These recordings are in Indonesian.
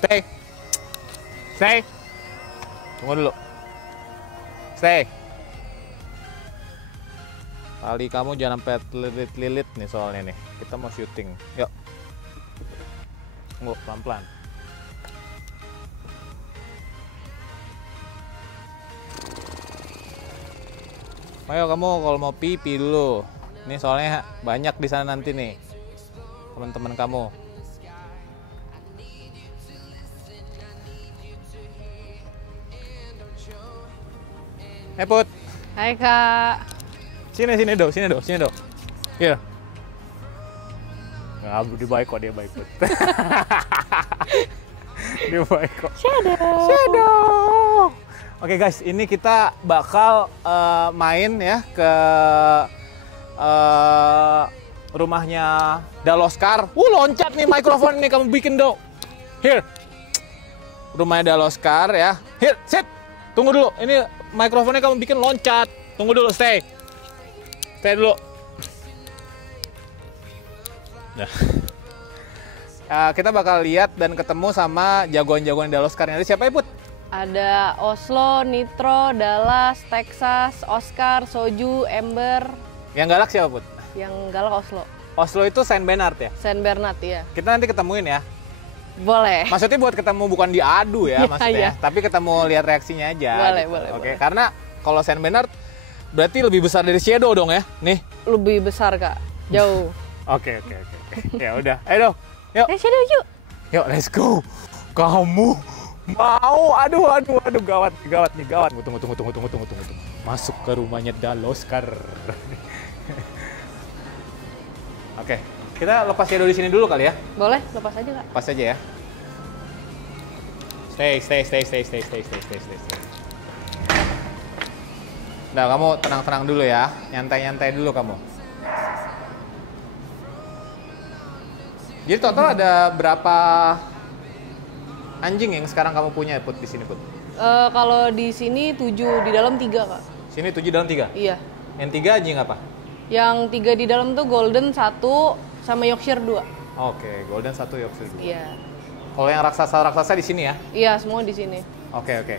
Stay. Stay. Tunggu dulu. Stay. Kali kamu jangan sampai lilit-lilit nih soalnya nih. Kita mau syuting. Yuk. Tunggu pelan-pelan. Ayo kamu kalau mau pipi dulu. Ini soalnya banyak di sana nanti nih. Teman-teman kamu. Hai Put. Hai Kak. Sini dong. Iya. Nggak, dia baik kok, Put. Dia baik kok. Shadow. Oke guys, ini kita bakal main ya ke rumahnya Daloskar. Loncat nih mikrofon ini kamu bikin dong. Here. Rumahnya Daloskar ya. Here, sit. Tunggu dulu. Ini mikrofonnya kamu bikin loncat. Tunggu dulu, stay. Stay dulu. Nah. Kita bakal lihat dan ketemu sama jagoan-jagoan Daloskar. Ada siapa ya, Put? Ada Oslo, Nitro, Dallas, Texas, Oscar, Soju, Ember. Yang galak siapa, Put? Yang galak Oslo. Oslo itu Saint Bernard ya? Saint Bernard ya. Kita nanti ketemuin ya. Boleh. Maksudnya buat ketemu bukan diadu ya, Iya, maksudnya. iya. Tapi ketemu lihat reaksinya aja. Boleh, gitu. boleh, Oke, boleh. karena kalau Saint Bernard berarti lebih besar dari Shadow dong ya? Nih. Lebih besar Kak, jauh. Oke. Ya udah, ayo dong. Yuk. Shadow yuk. Yuk, let's go. Kamu mau? Aduh, gawat nih. Tunggu. Masuk ke rumahnya Daloskar. Oke, kita lepas Shadow di sini dulu kali ya. Boleh, lepas aja Kak. Pas aja ya. Stay. Nah, kamu tenang-tenang dulu ya. Nyantai-nyantai dulu kamu. Jadi total ada berapa anjing yang sekarang kamu punya, Put, di sini, Put? Kalau di sini 7, di dalam 3 Kak. Sini 7 dalam 3? Iya. Yang 3 anjing apa? Yang 3 di dalam tuh Golden 1 sama Yorkshire 2. Oke, Golden 1, Yorkshire 2. Iya. Kalau yang raksasa di sini ya? Iya, semua di sini. Oke.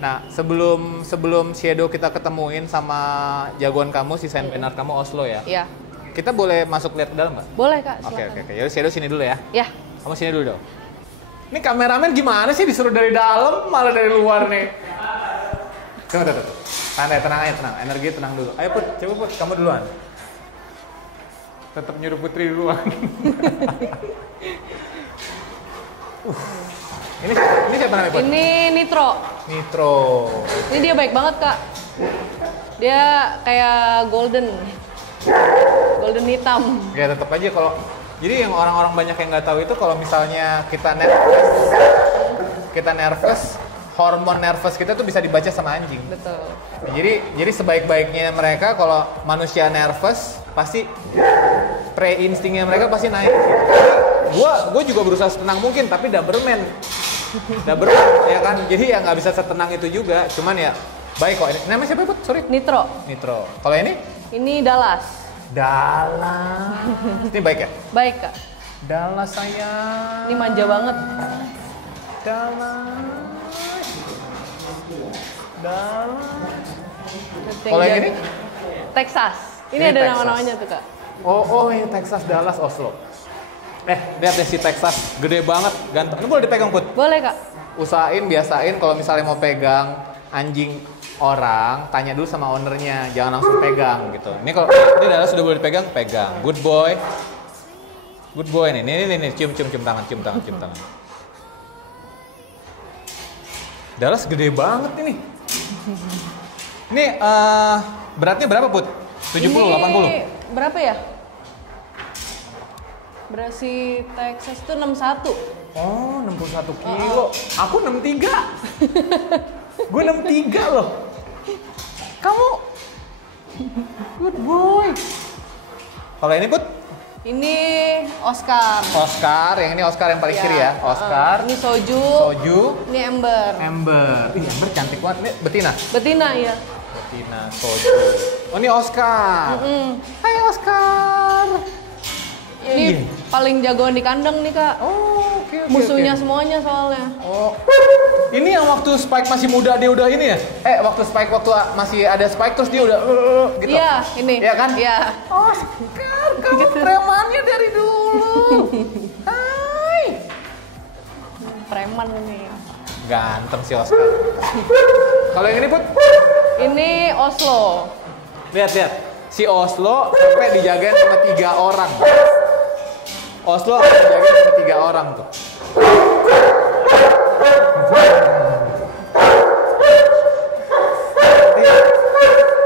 Nah, sebelum Shadow kita ketemuin sama jagoan kamu, si Saint Bernard kamu, Oslo ya? Iya. Kita boleh masuk lihat ke dalam nggak? Boleh Kak, Oke. silakan. Yaudah, Shadow sini dulu ya. Ya. Kamu sini dulu dong. Ini kameramen gimana sih disuruh dari dalam malah dari luar nih? Tunggu. Santai, tenang aja, tenang. Energi tenang dulu. Ayo Put, coba Put, kamu duluan. Tetap nyuruh Putri duluan. Ini siapa namanya, Put? Ini Nitro. Nitro. Ini dia baik banget Kak. Dia kayak golden hitam. Ya tetap aja kalau jadi yang orang-orang banyak yang nggak tahu itu kalau misalnya kita nervous, hormon nervous kita tuh bisa dibaca sama anjing. Betul. Jadi sebaik-baiknya mereka kalau manusia nervous pasti pre-instingnya mereka pasti naik. Gua juga berusaha setenang mungkin tapi Doberman ya kan. Jadi ya nggak bisa setenang itu juga. Cuman ya baik kok. Ini namanya siapa, Put? Sorry. Nitro. Kalau ini? Ini Dallas. Ini baik ya? Baik Kak. Dallas sayang. Ini manja banget. Dallas. Yang Kalau yang jadi- ini? Texas. Ini Ini ada Texas. nama-namanya tuh Kak. Oh ini Texas, Dallas, Oslo. Lihat deh si Texas, gede banget, ganteng. Ini boleh dipegang, Put? Boleh Kak. Biasain kalau misalnya mau pegang anjing orang, tanya dulu sama ownernya, jangan langsung pegang gitu. Ini kalau ini Dallas sudah boleh dipegang, pegang. Good boy nih. Nih, cium tangan. Dallas gede banget ini. Ini beratnya berapa, Put? 70, Ini 80? berapa ya? Beras si Texas itu 61. Oh, 61 kilo. Aku 63. Gue 63 loh. Kamu good boy. Kalau ini, Put? Ini Oscar. Yang ini Oscar yang paling kiri ya. Oscar. Ini Soju. Ini Ember. Ih, Ember cantik banget. Ini betina. Betina ya. Soju. Oh, ini Oscar. Hai Oscar. Ini paling jagoan di kandang nih kak. Oh, oke. Musuhnya semuanya soalnya. Oh, ini yang waktu Spike masih muda dia udah ini ya? Waktu Spike waktu masih ada Spike terus dia udah gitu. Iya, ini. Iya kan? Iya. Oh, sekarang kamu premannya dari dulu. Hai. Preman nih. Ganteng si Oscar. Kalau yang ini Put? Ini Oslo. Lihat. Si Oslo sampai dijagain sama 3 orang. Oslo dijagain sama 3 orang tuh.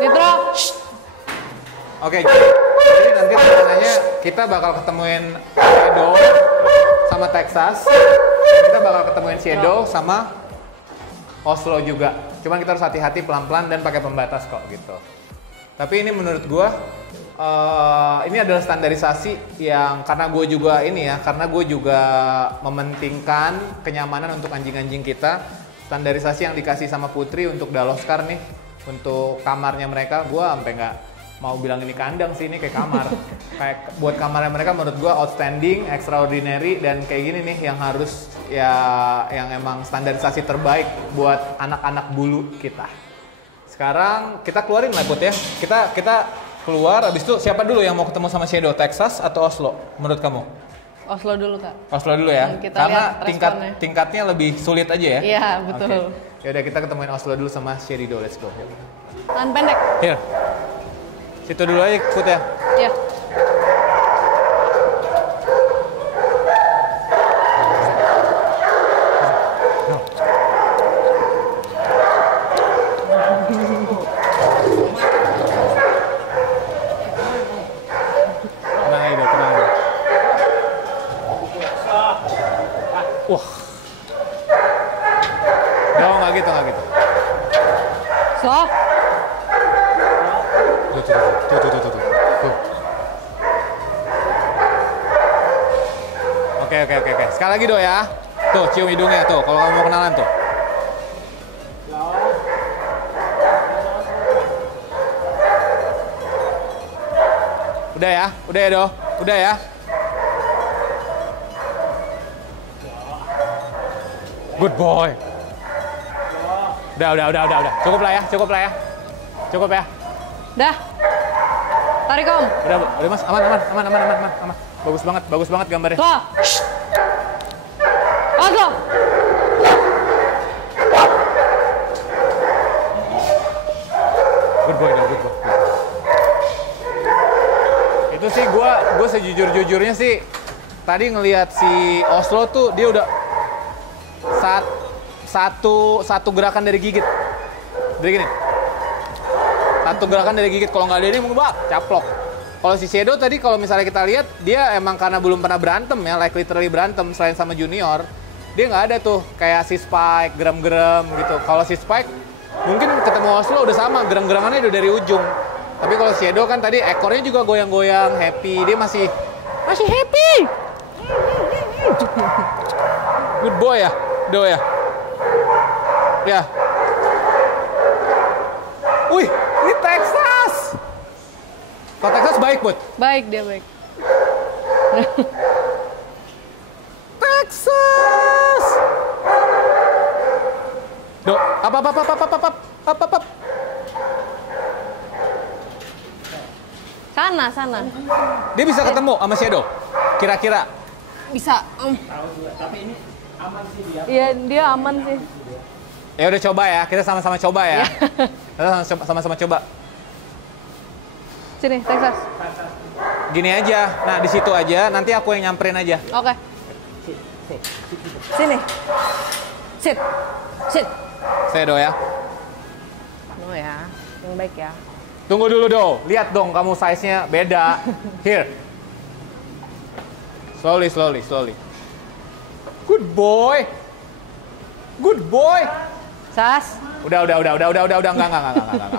Nitro. Oke, jadi nanti rencananya kita bakal ketemuin Shadow sama Texas. Kita bakal ketemuin Shadow sama Oslo juga. Cuman kita harus hati-hati pelan-pelan dan pakai pembatas kok gitu. Tapi ini menurut gua ini adalah standarisasi yang karena gue juga mementingkan kenyamanan untuk anjing-anjing kita. Standarisasi yang dikasih sama Putri untuk Daloskar nih, untuk kamarnya mereka, gua sampai nggak mau bilang ini kandang sih, ini kayak kamar. Kayak buat kamarnya mereka menurut gua outstanding, extraordinary, dan kayak gini nih yang harus yang emang standarisasi terbaik buat anak-anak bulu kita. Sekarang kita keluarin lah Put ya. Kita keluar, abis itu siapa dulu yang mau ketemu sama Shadow, Texas atau Oslo menurut kamu? Oslo dulu kak. Oslo dulu ya. Kita karena lihat tingkatnya lebih sulit aja ya. Iya betul. Okay. Yaudah kita ketemuin Oslo dulu sama Shadow, let's go. Tahan pendek. Here. Situ dulu aja Put ya. Iya. Wah. Nggak gitu. Slow. Tuh. Oke. Sekali lagi Do ya. Tuh, cium hidungnya tuh kalau kamu mau kenalan tuh. Udah ya Do. Udah ya. Good boy. Udah. Cukup lah ya. Dah. Tarik om. Udah Mas, aman. Bagus banget gambarnya. Slow. Oslo. Good boy. Itu sih gue sejujur-jujurnya sih tadi ngelihat si Oslo tuh dia udah satu gerakan dari gigit. Dari gini. Satu gerakan dari gigit, kalau nggak ada ini mungkin caplok. Kalau si Shadow tadi kalau misalnya kita lihat dia emang karena belum pernah berantem ya, like literally berantem selain sama junior, dia nggak ada tuh kayak si Spike gerem-gerem gitu. Kalau si Spike mungkin ketemu Oslo udah sama gerem-geremannya udah dari ujung. Tapi kalau Shadow kan tadi ekornya juga goyang-goyang, happy, dia masih happy. Good boy ya, Do ya. Ya. Wih, ini Texas. Kalau Texas baik, Bud? Baik, dia baik. Texas. Do, apa. Sana. Dia bisa ketemu sama Shadow? Kira-kira? Bisa. Tapi ini aman sih dia. Iya, dia aman sih. Ya udah coba ya, kita sama-sama coba ya. Kita sama-sama coba. Sini, Texas. Gini aja, nah di situ aja, nanti aku yang nyamperin aja. Oke. Sini. Sit. Shadow ya. No ya, yang baik ya. Tunggu dulu Do, lihat dong kamu size-nya beda. Here. Slowly. Good boy. Sas. Udah, enggak.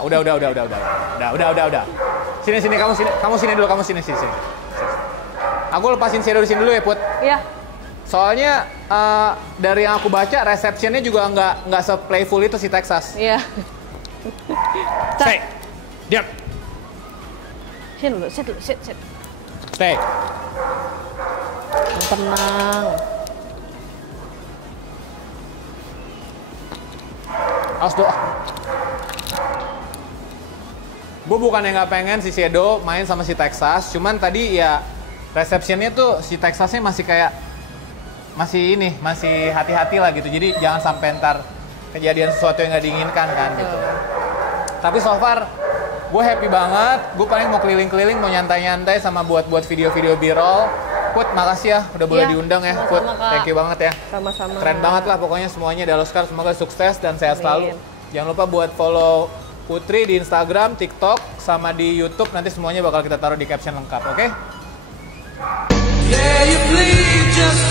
Udah. Sini, kamu sini dulu. Aku lepasin Shadow di sini dulu ya, Put. Iya. Soalnya dari yang aku baca, receptionnya juga nggak se-playful itu si Texas. Iya. Stay. Diam. Sini dulu, sit. Stay. tenang. Awas doa. Gue bukannya nggak pengen si Shadow main sama si Texas, cuman tadi ya receptionnya tuh si Texasnya masih kayak masih hati-hati lah gitu. Jadi jangan sampai ntar kejadian sesuatu yang nggak diinginkan kan gitu. Tapi so far gue happy banget. Gue paling mau keliling-keliling, mau nyantai-nyantai sama buat video-video B-roll. Put, makasih ya udah boleh diundang ya. Put, thank you banget ya. Sama-sama. Keren banget lah pokoknya semuanya dari Oscar. Semoga sukses dan sehat selalu. Jangan lupa buat follow Putri di Instagram, TikTok, sama di YouTube. Nanti semuanya bakal kita taruh di caption lengkap, oke? Yeah, you bleed just